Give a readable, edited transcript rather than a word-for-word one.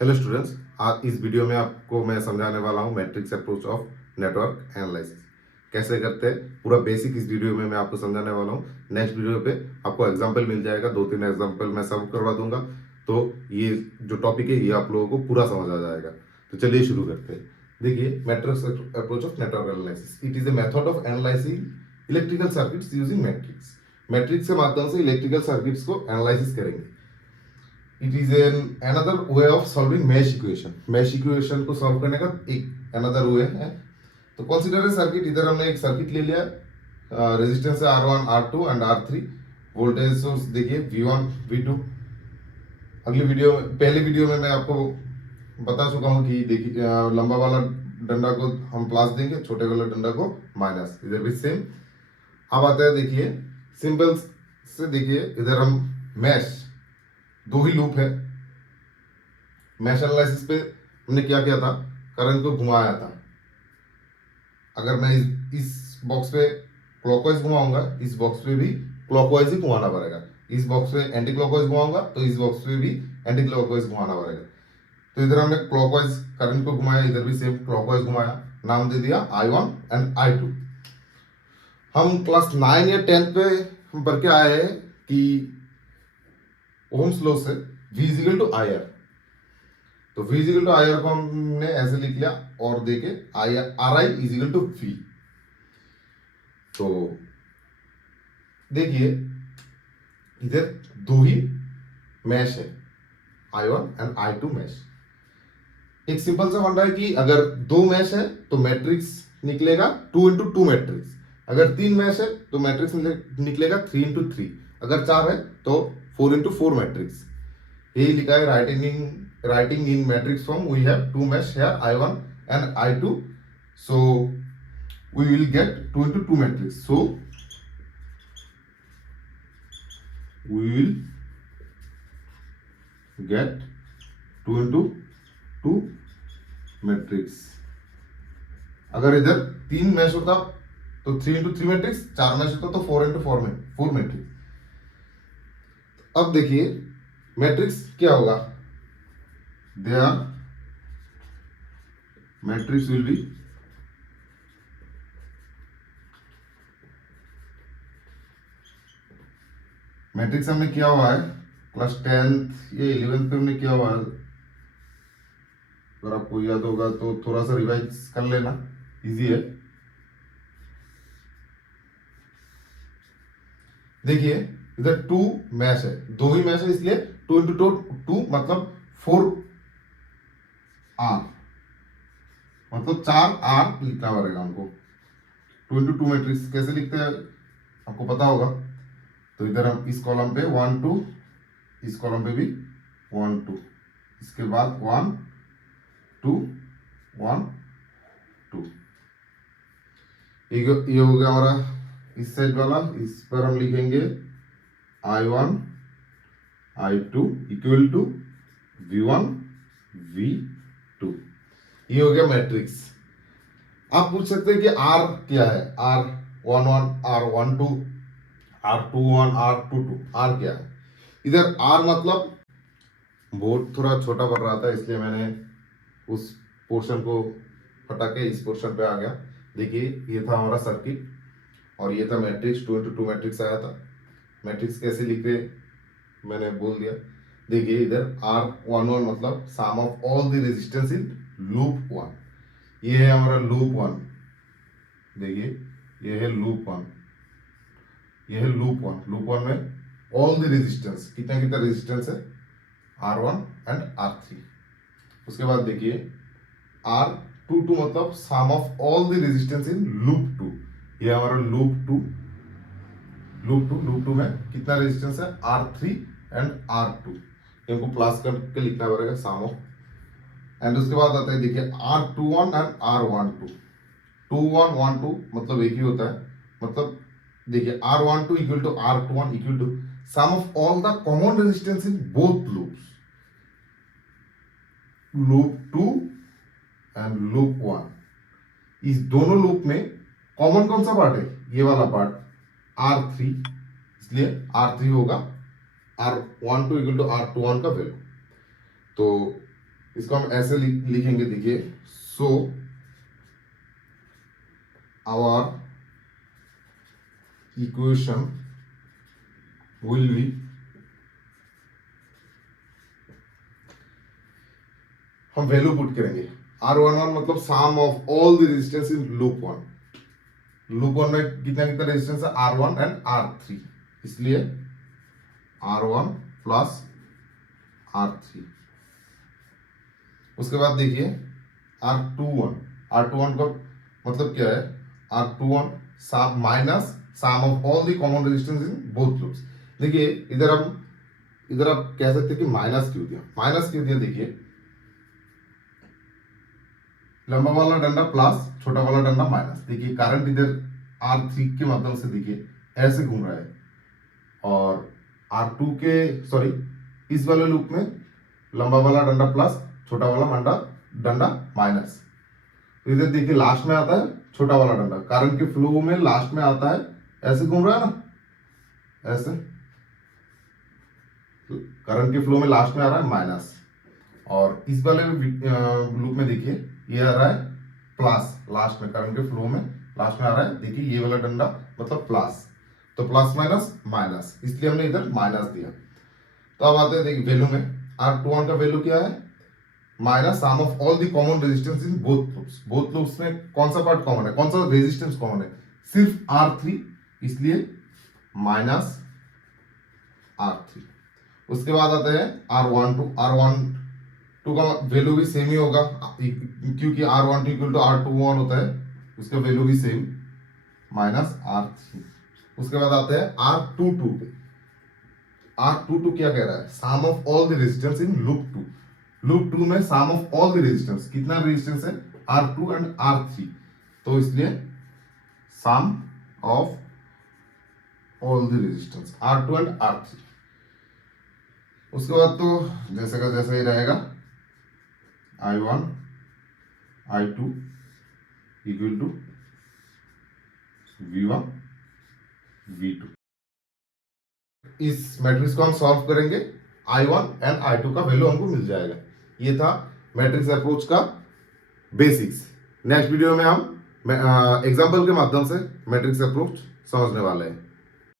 Hello students, आज इस video में आपको मैं समझाने वाला हूँ matrix approach of network analysis कैसे करते हैं। पूरा बेसिक इस वीडियो में मैं आपको समझाने वाला हूँ। नेक्स्ट वीडियो पे आपको एग्जांपल मिल जाएगा, 2-3 एग्जांपल मैं सब करवा दूंगा। तो ये जो टॉपिक है ये आप लोगों को पूरा समझ आ जाएगा। तो चलिए शुरू करते हैं। देखिए, matrix approach of network analysis, it is a method of analysing electrical circuits using matrix. Matrix के माध्यम से इलेक्ट्रिकल सर्किट्स को एनालाइसिस करेंगे। It is an another way of solving mesh equation. Mesh equation को सॉल्व करने का एक another way है। तो कंसीडर ए सर्किट, इधर हमने एक सर्किट ले लिया, रेजिस्टेंस है R1 R2 and R3। Voltage source देखिए V1 V2। अगली वीडियो में, पहले वीडियो में मैं आपको बता चुका हूँ कि देखिए लंबा वाला डंडा को हम प्लस देंगे, छोटे वाले डंडा को माइनस। इधर भी सेम। अब आता है, देखिए सिंपल से, देखिए इधर हम मैश, दो ही लूप है। मैश एनालिसिस पे हमने क्या किया था, करंट को घुमाया था। अगर मैं इस बॉक्स पे क्लॉकवाइज घुमाऊंगा, इस बॉक्स पे भी क्लॉकवाइज ही घुमाना पड़ेगा। इस बॉक्स पे एंटी क्लॉकवाइज घुमाऊंगा तो इस बॉक्स पे भी एंटी क्लॉकवाइज घुमाना पड़ेगा। तो इधर हमने क्लॉकवाइज करंट को घुमाया, इधर भी सेम क्लॉकवाइज घुमाया, नाम दे दिया I1 एंड I2। हम क्लास 9 या 10 पे हम पढ़ के आए हैं कि ओम्स लॉ से V equal to I R. तो V equal to I R को हमने ऐसे लिख लिया और देके R I equal to V। तो देखिए इधर दो ही मैश है, I1 एंड I2 मैश। एक सिंपल सा फंडा है कि अगर दो मैश है तो मैट्रिक्स निकलेगा 2 into 2 मैट्रिक्स। अगर तीन मैश है तो मैट्रिक्स निकलेगा 3 into 3। अगर चार है तो 4 into 4 मैट्रिक्स। यही लिखा है writing in matrix form. We have to mesh here I1 and I2, so we will get 2 into 2 matrix. So we will get 2 into 2 matrix. अगर इधर तीन मैच होता तो 3 into 3 मैट्रिक्स, चार मैच होता तो 4 into 4 मैट्रिक्स। अब देखिए मैट्रिक्स क्या होगा, there matrix will be matrix हमने किया हुआ है क्लास 10th या 11th पे हमने किया हुआ है। अगर आपको याद होगा तो थोड़ा सा रिवाइज कर लेना, इजी है। देखिए इधर टू मैच है, दो ही मैच है, इसलिए 2 into 2 मतलब 4R, मतलब 4R लिखना पड़ेगा हमको। 2 into 2 मैट्रिक्स कैसे लिखते हैं आपको पता होगा। तो इधर हम इस कॉलम पे 1 2, इस कॉलम पे भी 1 2, इसके बाद 1 2 1 2। ये हो गया हमारा इस साइड वाला। इस पर हम लिखेंगे I1 I2 equal to V1 V2। ये हो गया मैट्रिक्स। आप पूछ सकते हैं कि R क्या है, R11 R12 R21 R22, R क्या है। इधर R मतलब बोर्ड थोड़ा छोटा पड़ रहा था, इसलिए मैंने उस पोर्शन को हटा के इस पोर्शन पे आ गया। देखिए ये था हमारा सर्किट और ये था मैट्रिक्स, 2 into 2 मैट्रिक्स आया था। मैट्रिक्स कैसे लिखे मैंने बोल दिया। देखिए इधर R11 मतलब sum of all the resistance in loop 1। ये है हमारा लूप 1। देखिए ये है लूप 1, ये है लूप 1। लूप 1 में ऑल द रेजिस्टेंस, कितना कितना रेजिस्टेंस है, R1 एंड R3। उसके बाद देखिए R22 मतलब sum of all the resistance in loop 2। ये हमारा लूप 2 में कितना रेजिस्टेंस है, R3 एंड R2। इनको प्लस करके लिखना पड़ेगा सम ऑफ। एंड उसके बाद आता है देखिए R21 एंड R12। 2112 मतलब एक ही होता है, मतलब देखिए R12 equal to R21 equal to sum of all the common resistance in both loops, loop 2 and loop 1। इस दोनों लूप में कॉमन कौन सा पार्ट है, ये वाला पार्ट R3, इसलिए R3 होगा R12 इक्वल टू R21 का वैल्यू। तो इसको हम ऐसे लिखेंगे, देखिए, so our equation will be, हम वैल्यू पुट करेंगे R11 मतलब sum of all the resistance in loop 1। Loop 1 में कितना कितना रेजिस्टेंस है, R1 एंड R3, इसलिए R1 प्लस R3। उसके बाद देखिए R21 का मतलब क्या है, R21 sum minus sum of all the common resistance in both loops. देखिए इधर आप कह सकते हैं कि माइनस क्यों दिया, देखिए लंबा वाला डंडा प्लस छोटा वाला डंडा माइनस। देखिए करंट इधर R3 के माध्यम से देखिए ऐसे घूम रहा है, और R2 के सॉरी इस वाले लूप में लंबा वाला डंडा प्लस छोटा वाला डंडा माइनस। तो इधर देखिए लास्ट में आता है छोटा वाला डंडा, करंट के फ्लो में लास्ट में आता है, ऐसे घूम रहा है ना, ऐसे करंट के फ्लो में लास्ट में आ रहा है माइनस। और इस वाले लूप में देखिए ये आ रहा है प्लस, लास्ट में करंट के फ्लो में लास्ट में आ रहा है, देखिए ये वाला डंडा मतलब प्लस, तो प्लस माइनस माइनस, इसलिए हमने इधर माइनस दिया। तो अब आते हैं देखिए वैल्यू में, R21 का वैल्यू क्या है, minus sum of all the common resistance in both loops में कौन सा पार्ट कॉमन है, कौन सा रेजिस्टेंस कॉमन है, सिर्फ R3, इसलिए माइनस R3। उसके बाद आते हैं R12 का वैल्यू भी सेम ही होगा, क्योंकि R12 इक्वल टू R21 होता है, उसका वैल्यू भी सेम माइनस R3। उसके बाद आते हैं R22 पे। R22 क्या कह रहा है, sum of all the resistance in loop 2 में sum of all the resistance, कितना रेजिस्टेंस है R2 एंड R3, तो इसलिए sum of all the resistance R2 and R3। उसके बाद तो जैसे का जैसा ही रहेगा, I1 I2 equal to V1 V2। इस मैट्रिक्स को हम सॉल्व करेंगे, I1 एंड I2 का वैल्यू हमको मिल जाएगा। ये था मैट्रिक्स अप्रोच का बेसिक्स। नेक्स्ट वीडियो में हम एग्जाम्पल के माध्यम से मैट्रिक्स अप्रोच समझने वाले हैं।